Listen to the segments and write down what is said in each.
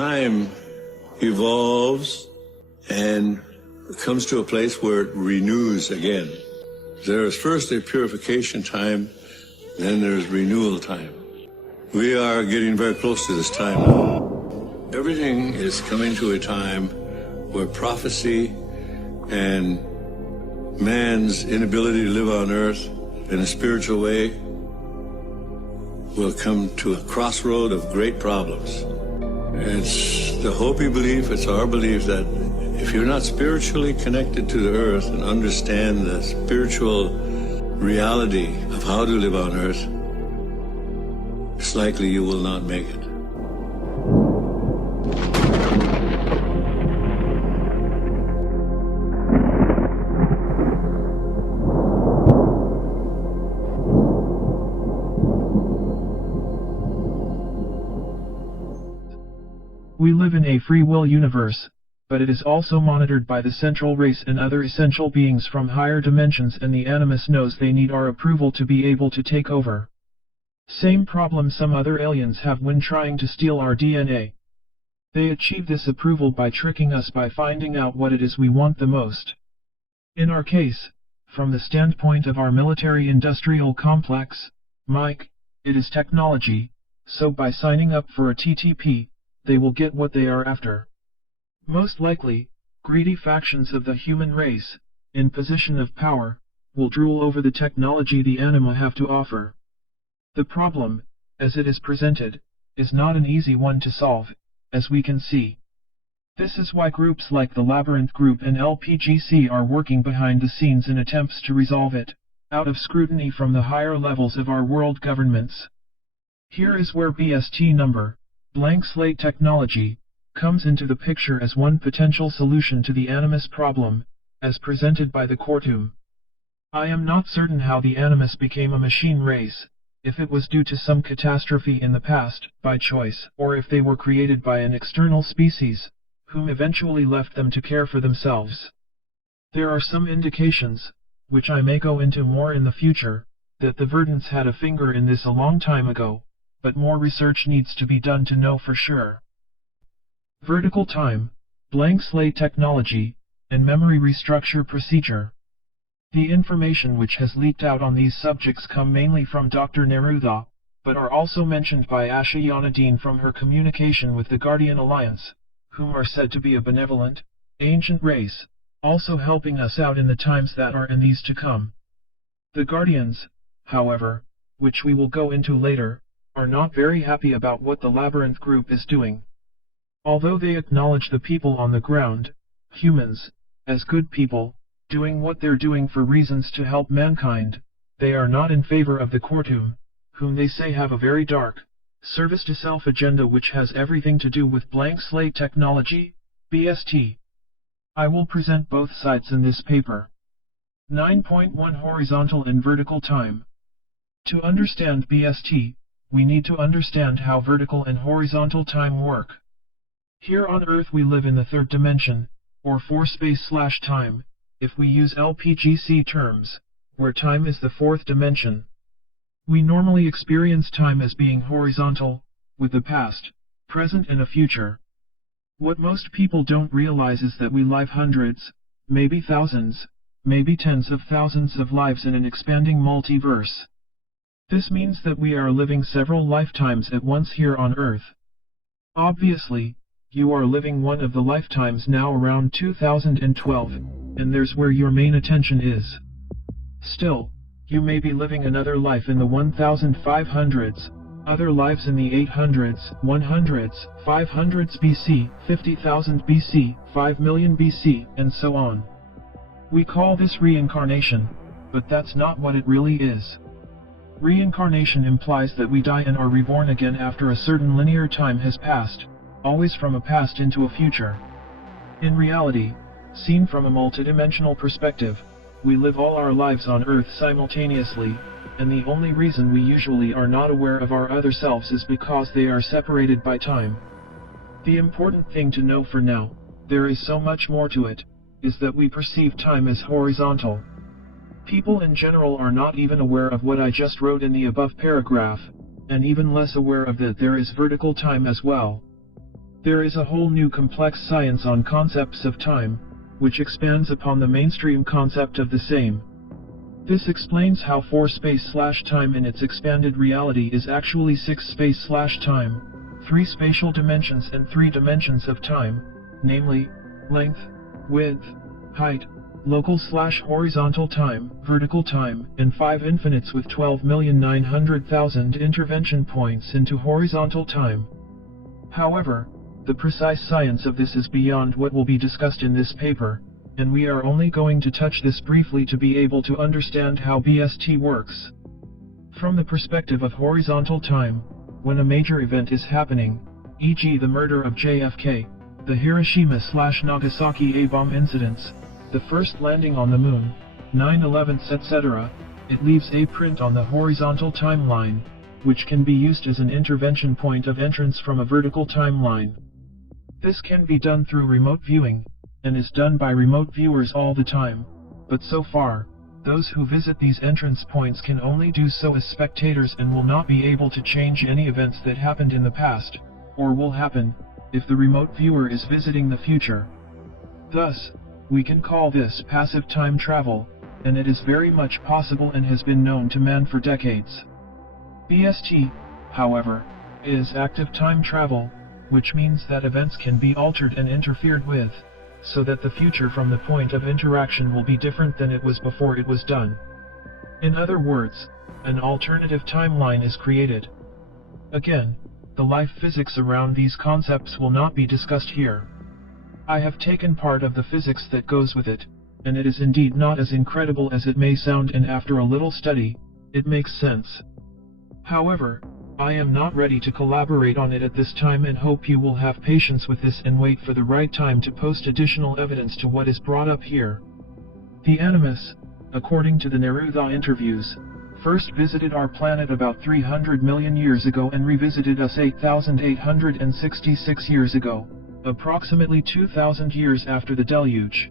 time evolves and comes to a place where it renews again. There is first a purification time, then there's renewal time. We are getting very close to this time now. Everything is coming to a time where prophecy and man's inability to live on earth in a spiritual way will come to a crossroad of great problems. It's the Hopi belief, it's our belief that if you're not spiritually connected to the earth and understand the spiritual reality of how to live on earth, it's likely you will not make it. We live in a free will universe, but it is also monitored by the central race and other essential beings from higher dimensions, and the Animus knows they need our approval to be able to take over. Same problem some other aliens have when trying to steal our DNA. They achieve this approval by tricking us by finding out what it is we want the most. In our case, from the standpoint of our military-industrial complex, Mike, it is technology, so by signing up for a TTP, they will get what they are after. Most likely, greedy factions of the human race, in position of power, will drool over the technology the anima have to offer. The problem, as it is presented, is not an easy one to solve, as we can see. This is why groups like the Labyrinth Group and LPGC are working behind the scenes in attempts to resolve it, out of scrutiny from the higher levels of our world governments. Here is where BST number, blank slate technology, comes into the picture as one potential solution to the Animus problem, as presented by the Quartum. I am not certain how the Animus became a machine race, if it was due to some catastrophe in the past, by choice, or if they were created by an external species, whom eventually left them to care for themselves. There are some indications, which I may go into more in the future, that the Verdants had a finger in this a long time ago, but more research needs to be done to know for sure. Vertical time, blank slate technology, and memory restructure procedure. The information which has leaked out on these subjects come mainly from Dr. Neruda, but are also mentioned by Asha Yanadine from her communication with the Guardian Alliance, whom are said to be a benevolent, ancient race, also helping us out in the times that are and these to come. The Guardians, however, which we will go into later, are not very happy about what the Labyrinth Group is doing. Although they acknowledge the people on the ground, humans, as good people, doing what they're doing for reasons to help mankind, they are not in favor of the Quartum, whom they say have a very dark, service-to-self agenda which has everything to do with blank slate technology, BST. I will present both sides in this paper. 9.1 Horizontal and Vertical Time. To understand BST, we need to understand how vertical and horizontal time work. Here on Earth we live in the third dimension, or 4-space/time, if we use LPGC terms, where time is the fourth dimension. We normally experience time as being horizontal, with the past, present and a future. What most people don't realize is that we live hundreds, maybe thousands, maybe tens of thousands of lives in an expanding multiverse. This means that we are living several lifetimes at once here on Earth. Obviously, you are living one of the lifetimes now around 2012, and there's where your main attention is. Still, you may be living another life in the 1500s, other lives in the 800s, 100s, 500s BC, 50,000 BC, 5 million BC, and so on. We call this reincarnation, but that's not what it really is. Reincarnation implies that we die and are reborn again after a certain linear time has passed, always from a past into a future. In reality, seen from a multidimensional perspective, we live all our lives on Earth simultaneously, and the only reason we usually are not aware of our other selves is because they are separated by time. The important thing to know for now, there is so much more to it, is that we perceive time as horizontal. People in general are not even aware of what I just wrote in the above paragraph, and even less aware of that there is vertical time as well. There is a whole new complex science on concepts of time, which expands upon the mainstream concept of the same. This explains how 4 space/time in its expanded reality is actually 6 space/time, 3 spatial dimensions and 3 dimensions of time, namely, length, width, height, local/horizontal time, vertical time, and 5 infinites with 12,900,000 intervention points into horizontal time. However, the precise science of this is beyond what will be discussed in this paper, and we are only going to touch this briefly to be able to understand how BST works. From the perspective of horizontal time, when a major event is happening, e.g. the murder of JFK, the Hiroshima/Nagasaki A-bomb incidents, the first landing on the moon, 9/11, etc., it leaves a print on the horizontal timeline, which can be used as an intervention point of entrance from a vertical timeline. This can be done through remote viewing, and is done by remote viewers all the time, but so far, those who visit these entrance points can only do so as spectators and will not be able to change any events that happened in the past, or will happen, if the remote viewer is visiting the future. Thus, we can call this passive time travel, and it is very much possible and has been known to man for decades. BST, however, is active time travel, which means that events can be altered and interfered with, so that the future from the point of interaction will be different than it was before it was done. In other words, an alternative timeline is created. Again, the life physics around these concepts will not be discussed here. I have taken part of the physics that goes with it, and it is indeed not as incredible as it may sound, and after a little study, it makes sense. However, I am not ready to collaborate on it at this time and hope you will have patience with this and wait for the right time to post additional evidence to what is brought up here. The Animus, according to the Neruda interviews, first visited our planet about 300 million years ago and revisited us 8,866 years ago, approximately 2,000 years after the deluge.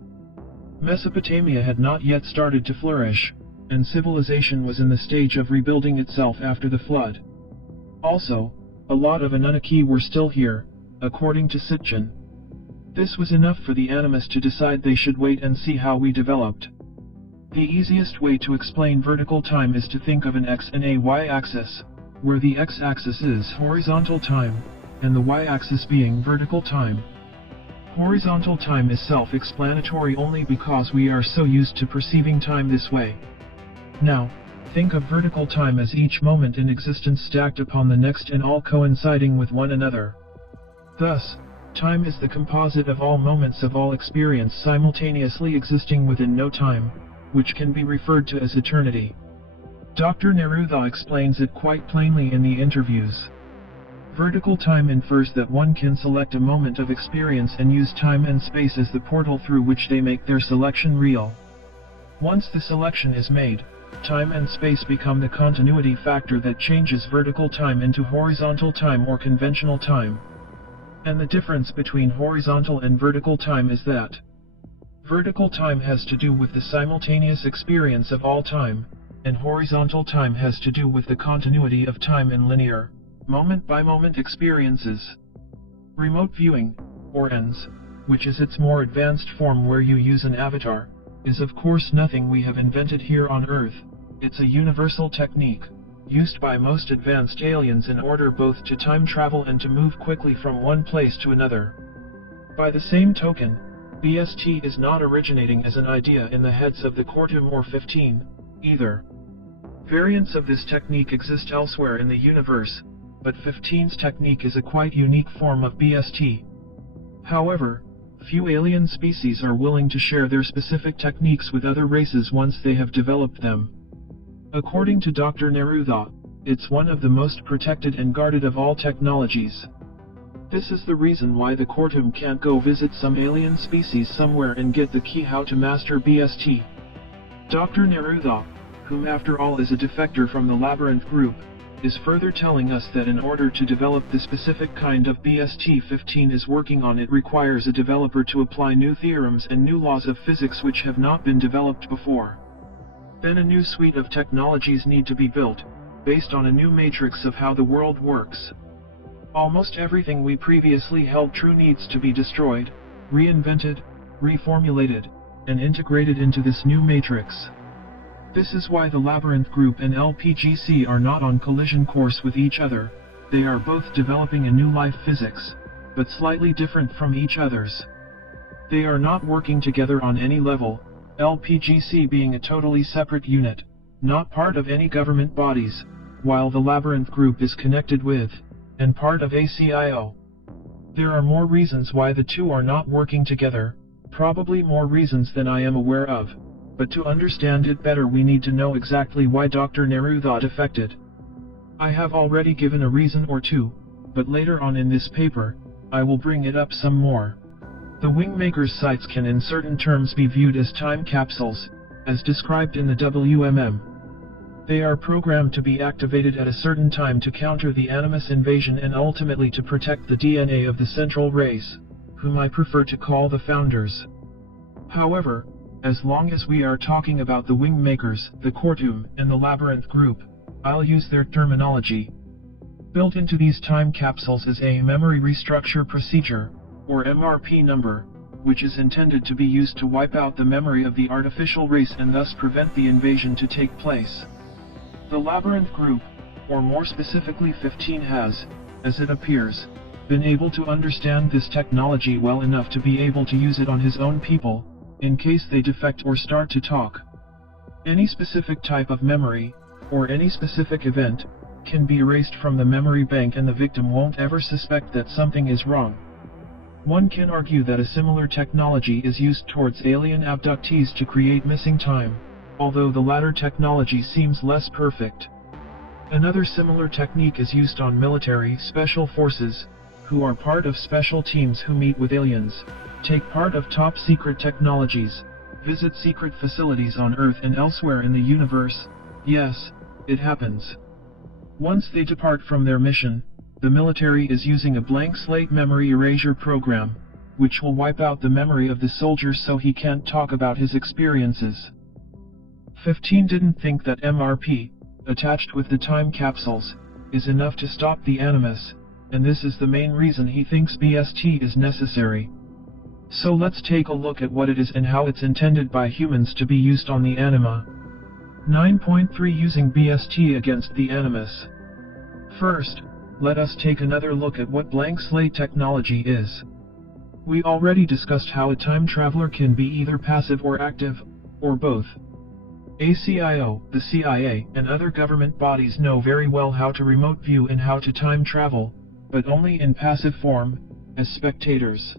Mesopotamia had not yet started to flourish, and civilization was in the stage of rebuilding itself after the flood. Also, a lot of Anunnaki were still here, according to Sitchin. This was enough for the Animus to decide they should wait and see how we developed. The easiest way to explain vertical time is to think of an x and a y-axis, where the x-axis is horizontal time, and the y-axis being vertical time. Horizontal time is self-explanatory only because we are so used to perceiving time this way. Now, think of vertical time as each moment in existence stacked upon the next and all coinciding with one another. Thus, time is the composite of all moments of all experience simultaneously existing within no time, which can be referred to as eternity. Dr. Neruda explains it quite plainly in the interviews. Vertical time infers that one can select a moment of experience and use time and space as the portal through which they make their selection real. Once the selection is made, time and space become the continuity factor that changes vertical time into horizontal time or conventional time. And the difference between horizontal and vertical time is that vertical time has to do with the simultaneous experience of all time, and horizontal time has to do with the continuity of time in linear, moment-by-moment experiences. Remote viewing, or ENS, which is its more advanced form where you use an avatar, is of course nothing we have invented here on Earth. It's a universal technique, used by most advanced aliens in order both to time travel and to move quickly from one place to another. By the same token, BST is not originating as an idea in the heads of the Quantum or 15, either. Variants of this technique exist elsewhere in the universe, but 15's technique is a quite unique form of BST. However, few alien species are willing to share their specific techniques with other races once they have developed them. According to Dr. Neruda, it's one of the most protected and guarded of all technologies. This is the reason why the Quantum can't go visit some alien species somewhere and get the key how to master BST. Dr. Neruda, whom after all is a defector from the Labyrinth group, is further telling us that in order to develop the specific kind of BST 15 is working on, it requires a developer to apply new theorems and new laws of physics which have not been developed before. Then a new suite of technologies need to be built, based on a new matrix of how the world works. Almost everything we previously held true needs to be destroyed, reinvented, reformulated, and integrated into this new matrix. This is why the Labyrinth Group and LPGC are not on collision course with each other. They are both developing a new life physics, but slightly different from each other's. They are not working together on any level, LPGC being a totally separate unit, not part of any government bodies, while the Labyrinth Group is connected with, and part of ACIO. There are more reasons why the two are not working together, probably more reasons than I am aware of, but to understand it better we need to know exactly why Dr. Neruda defected. I have already given a reason or two, but later on in this paper, I will bring it up some more. The Wingmaker's sites can in certain terms be viewed as time capsules, as described in the WMM. They are programmed to be activated at a certain time to counter the Animus invasion and ultimately to protect the DNA of the central race, whom I prefer to call the Founders. However, as long as we are talking about the Wingmakers, the Quartum, and the Labyrinth Group, I'll use their terminology. Built into these time capsules is a memory restructure procedure, or MRP number, which is intended to be used to wipe out the memory of the artificial race and thus prevent the invasion to take place. The Labyrinth Group, or more specifically 15 has, as it appears, been able to understand this technology well enough to be able to use it on his own people, in case they defect or start to talk. Any specific type of memory, or any specific event, can be erased from the memory bank and the victim won't ever suspect that something is wrong. One can argue that a similar technology is used towards alien abductees to create missing time, although the latter technology seems less perfect. Another similar technique is used on military special forces, who are part of special teams who meet with aliens, take part of top secret technologies, visit secret facilities on Earth and elsewhere in the universe. Yes, it happens. Once they depart from their mission, the military is using a blank slate memory erasure program, which will wipe out the memory of the soldier so he can't talk about his experiences. 15 didn't think that MRP, attached with the time capsules, is enough to stop the Animus, and this is the main reason he thinks BST is necessary. So let's take a look at what it is and how it's intended by humans to be used on the Anima. 9.3 Using BST against the Animus. First, let us take another look at what blank slate technology is. We already discussed how a time traveler can be either passive or active, or both. ACIO, the CIA, and other government bodies know very well how to remote view and how to time travel, but only in passive form, as spectators.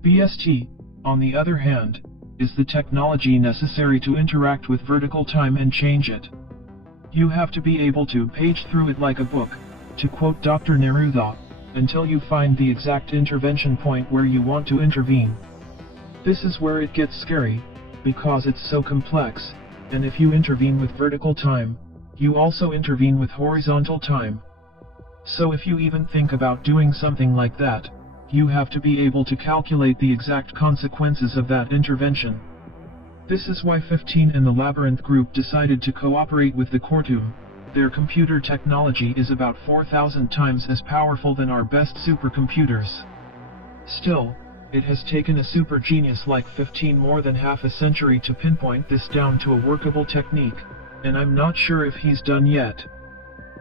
BST, on the other hand, is the technology necessary to interact with vertical time and change it. You have to be able to page through it like a book, to quote Dr. Neruda, until you find the exact intervention point where you want to intervene. This is where it gets scary, because it's so complex, and if you intervene with vertical time, you also intervene with horizontal time. So if you even think about doing something like that, you have to be able to calculate the exact consequences of that intervention. This is why 15 and the Labyrinth Group decided to cooperate with the Quartum. Their computer technology is about 4,000 times as powerful than our best supercomputers. Still, it has taken a super genius like 15 more than half a century to pinpoint this down to a workable technique, and I'm not sure if he's done yet.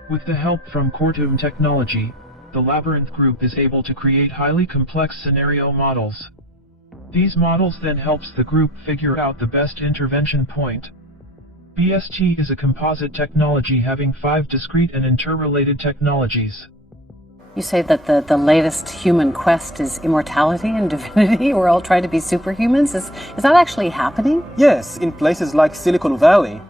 With the help from Quartum technology, the Labyrinth Group is able to create highly complex scenario models. These models then helps the group figure out the best intervention point. BST is a composite technology having 5 discrete and interrelated technologies. You say that the latest human quest is immortality and divinity? We're all trying to be superhumans? Is that actually happening? Yes, in places like Silicon Valley.